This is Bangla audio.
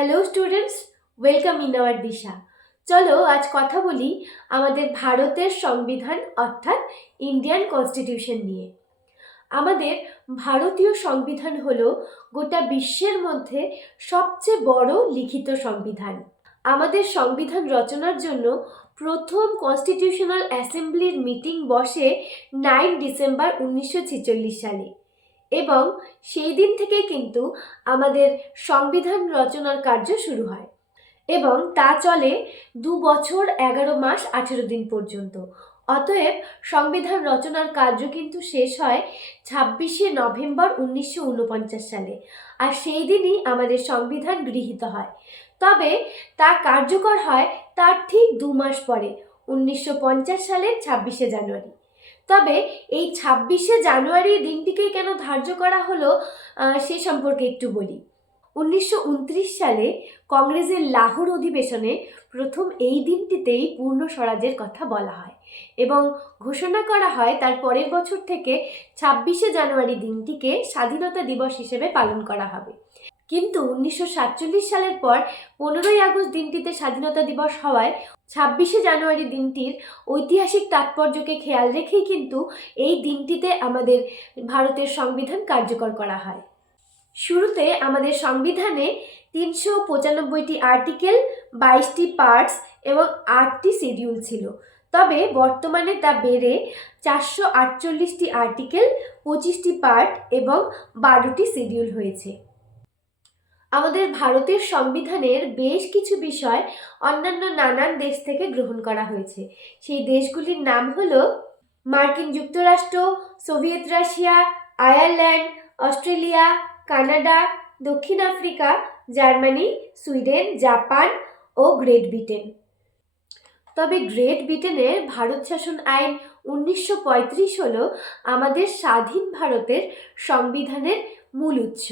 Hello students, welcome in our Disha. চলো আজ কথা বলি আমাদের ভারতের সংবিধান অর্থাৎ ইন্ডিয়ান কনস্টিটিউশন নিয়ে। আমাদের ভারতীয় সংবিধান হলো গোটা বিশ্বের মধ্যে সবচেয়ে বড় লিখিত সংবিধান। আমাদের সংবিধান রচনার জন্য প্রথম কনস্টিটিউশনাল অ্যাসেম্বলির মিটিং বসে 9 ডিসেম্বর 1946 সালে, এবং সেই দিন থেকেই কিন্তু আমাদের সংবিধান রচনার কার্য শুরু হয় এবং তা চলে 2 বছর 11 মাস 18 দিন পর্যন্ত। অতএব সংবিধান রচনার কার্য কিন্তু শেষ হয় 26 নভেম্বর 1949 সালে, আর সেই দিনই আমাদের সংবিধান গৃহীত হয়। তবে তা কার্যকর হয় তার ঠিক 2 মাস পরে, 1950 সালের 26 জানুয়ারি। তবে এই 26 জানুয়ারি দিনটিকেই কেন ধার্য করা হলো সে সম্পর্কে একটু বলি। 1929 সালে কংগ্রেসের লাহোর অধিবেশনে প্রথম এই দিনটিতেই পূর্ণ স্বরাজের কথা বলা হয় এবং ঘোষণা করা হয় তার পরের বছর থেকে 26 জানুয়ারি দিনটিকে স্বাধীনতা দিবস হিসেবে পালন করা হবে। কিন্তু 1947 সালের পর 15 আগস্ট দিনটিতে স্বাধীনতা দিবস হওয়ায় 26 জানুয়ারি দিনটির ঐতিহাসিক তাৎপর্যকে খেয়াল রেখেই কিন্তু এই দিনটিতে আমাদের ভারতের সংবিধান কার্যকর করা হয়। শুরুতে আমাদের সংবিধানে 395টি আর্টিকেল, 22টি পার্টস এবং 8টি শিডিউল ছিল। তবে বর্তমানে তা বেড়ে 448টি আর্টিকেল, 25টি পার্ট এবং 12টি শিডিউল হয়েছে। আমাদের ভারতের সংবিধানের বেশ কিছু বিষয় অন্যান্য নানান দেশ থেকে গ্রহণ করা হয়েছে। সেই দেশগুলির নাম হলো মার্কিন যুক্তরাষ্ট্র, Soviet Russia, Ireland, Australia, Canada, দক্ষিণ আফ্রিকা, জার্মানি, সুইডেন, জাপান ও গ্রেট ব্রিটেন। তবে গ্রেট ব্রিটেনের ভারত শাসন আইন 1935 হলো আমাদের স্বাধীন ভারতের সংবিধানের মূল উৎস।